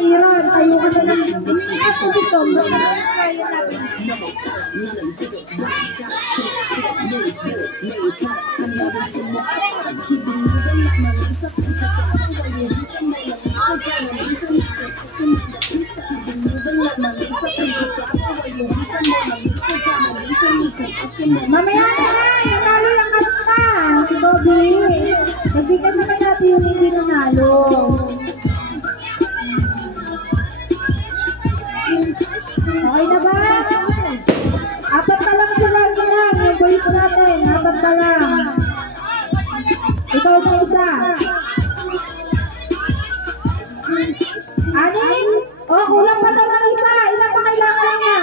Iran. Tayo ka na lang yung ako dito. Mamaya na! Nanalo lang kanina! Si Bobby! Nagbitan naman natin yung hindi nanalo. Okay na ba? Apat pa lang sila lang. Yung boys natin. Apat pa lang. Ikaw sa isa. Anin? Oh, kulang pa daw ng isa. Ilan pa kailangan niya?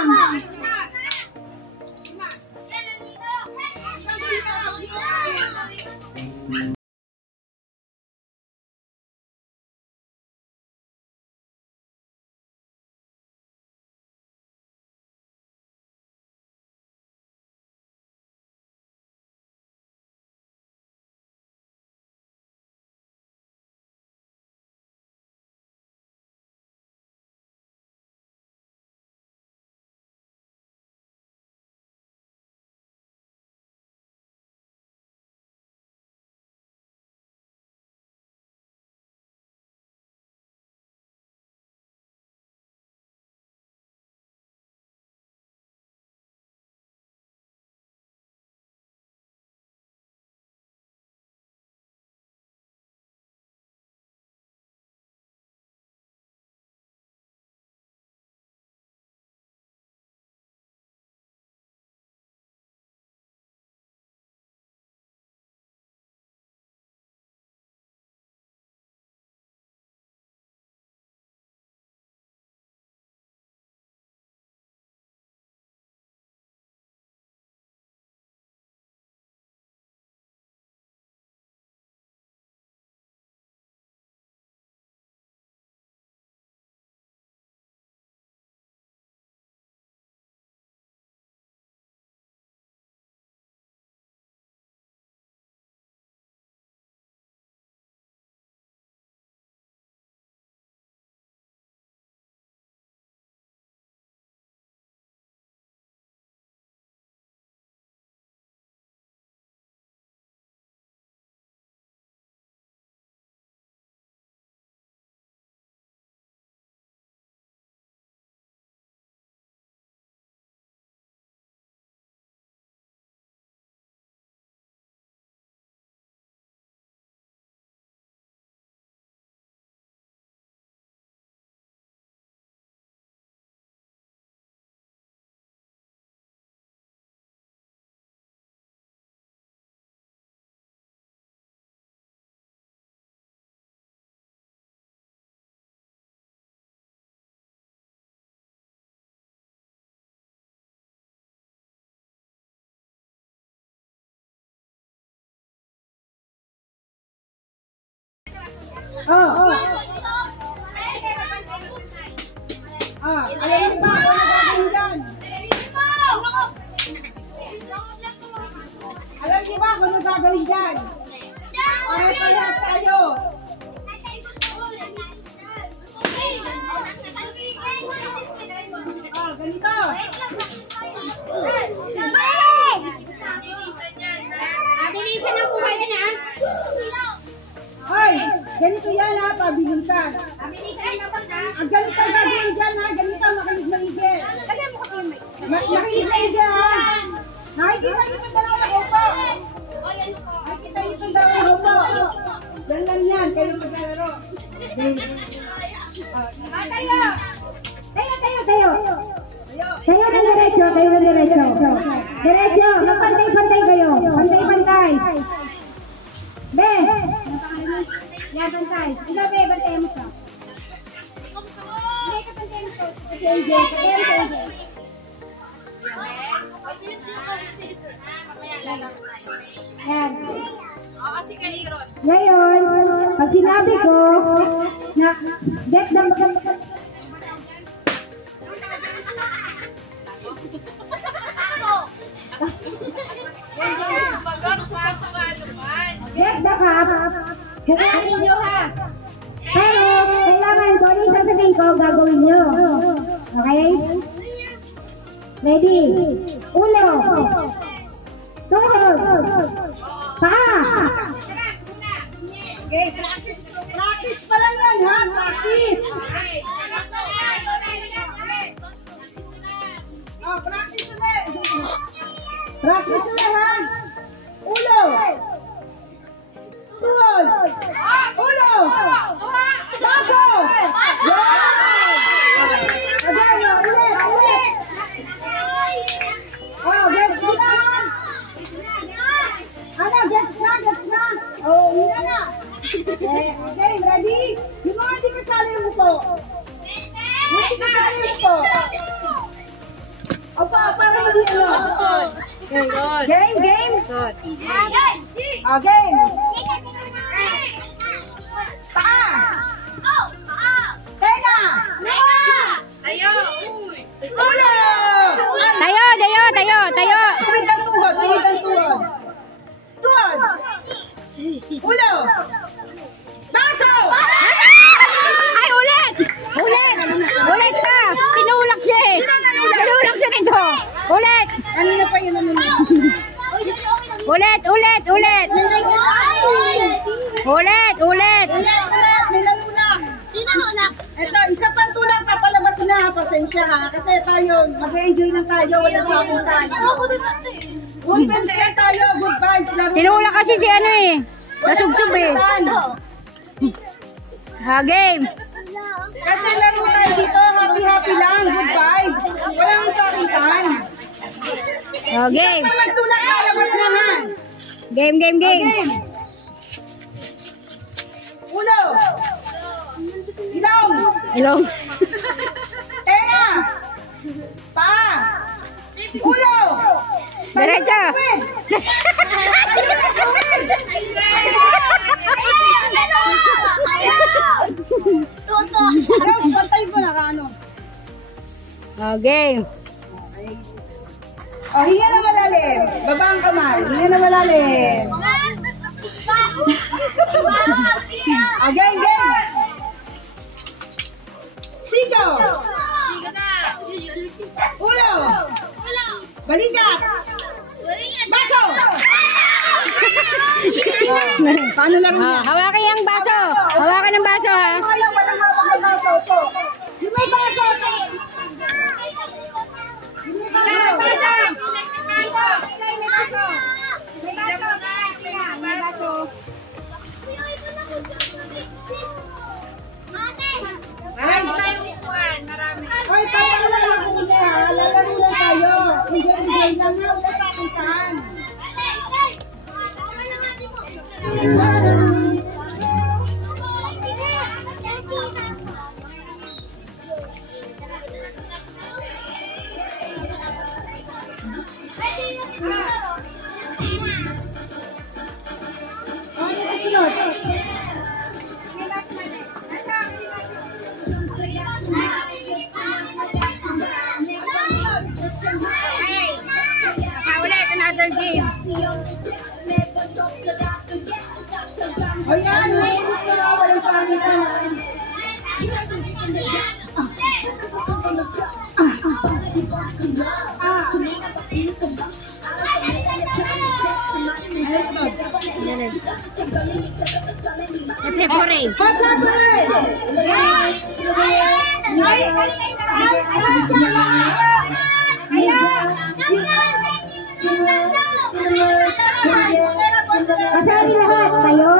Oh. Ayan ba? Ano gagawin dyan? Alam niyo ba kung ano gagawin dyan? Pare-parehas tayo. Ganito. Abilisan ang buhay na yan. Hoy, ganito yan ha, pabilisan. Ang ganito ang gagawin dyan ha, ganito ang makinig-maigil. Makinig kayo dyan. Nakikita nyo itong dalawang upo. Nakikita nyo itong dalawang upo. Yan lang yan, kayo maglalaro. Tayo. Tayo ng diretso, tayo ng diretso. Diretso, magpantay-pantay kayo. Pantay-pantay. Be! Yan, bantay. Ikaw, Be, bantay mo siya. Be, kapantay mo siya. AJ, kapantay mo siya. Yan. Ngayon, pag sinabi ko na get them get the cup. Huwagin nyo ha. Pero, kailangan ko, ano yung sasabihin ko, gagawin nyo. Okay? Ready? Ulo. Tuhod. Paa. Okay, practice. Practice pa lang yan, ha? Practice. Oh, practice ulit. Practice ulit, ha? Ulo. Tuhod. Ulo. Baso. Again, ulit. Oh, gets na. Ano, gets na. Oh, hina na. Okay, ready? Yung mga hindi kasali mo po. Hindi kasali mo po. Opo, para hindi ano. Game. Game. Paa. Tenga. Ulo. Tayo. Tuwid ang tuhod. Tuhod. Ulo. Baso. Ay, ulit pa. Tinulak siya eh. Tinulak siya nito. Ulit. Kanina pa yun naman. Ulit. May nanulak. Ito, isa pang tulak papalabas na. Pasensya ka. Kasi tayo, mag-enjoy lang tayo. Wala sa akin tayo. Good vibes lang tayo. Good vibes lang. Tinulak kasi si ano eh. Nasubsob eh. Game. Kasi laro tayo dito. Happy lang. Good vibes. Walang sakitan. Game. Isa magtulak palabas na ha. Game. Game. Ulo. Ilong. Tenga. Paa. Ulo. Diretso. Rose, pantay mo na ano. Game. Oh, hinga na malalim. Baba ang kamay. Hinga na malalim. Game. Siko. Ulo. Balikat. Baso. Paano lang niya? Hawakan yung baso. Hawakan ng baso ha. Walang hawak ng baso po. Yung may baso. Hoy, parang lang ako hindi ha. Lalaro lang tayo. Enjoy lang ha. Wala sa akin saan. Ulit, another game. O yan, walang pangitan. Favorite. Kasali lahat. Kayo.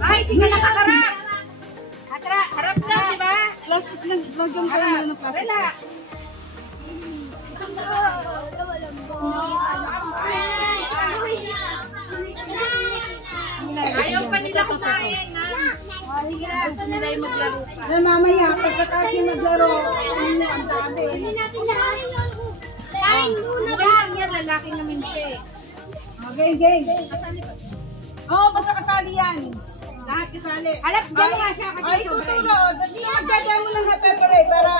Ay, hindi ka nakakarap. Harap lang, di ba? Plastic lang. Lagyan ko yung ng plastic. Wala. Ayaw pa nila kumain, ha? Gusto nila yung maglaro pa. Na mamaya, pagkatapos yung maglaro, ang dami. Yan, lalaki naman siya eh. Okay, game. Oo, basta kasali yan. Lahat kasali. Halap, dyan nga siya kasi Ay, sobrang. tuturo. Dali, magdadaan mo ng pepper para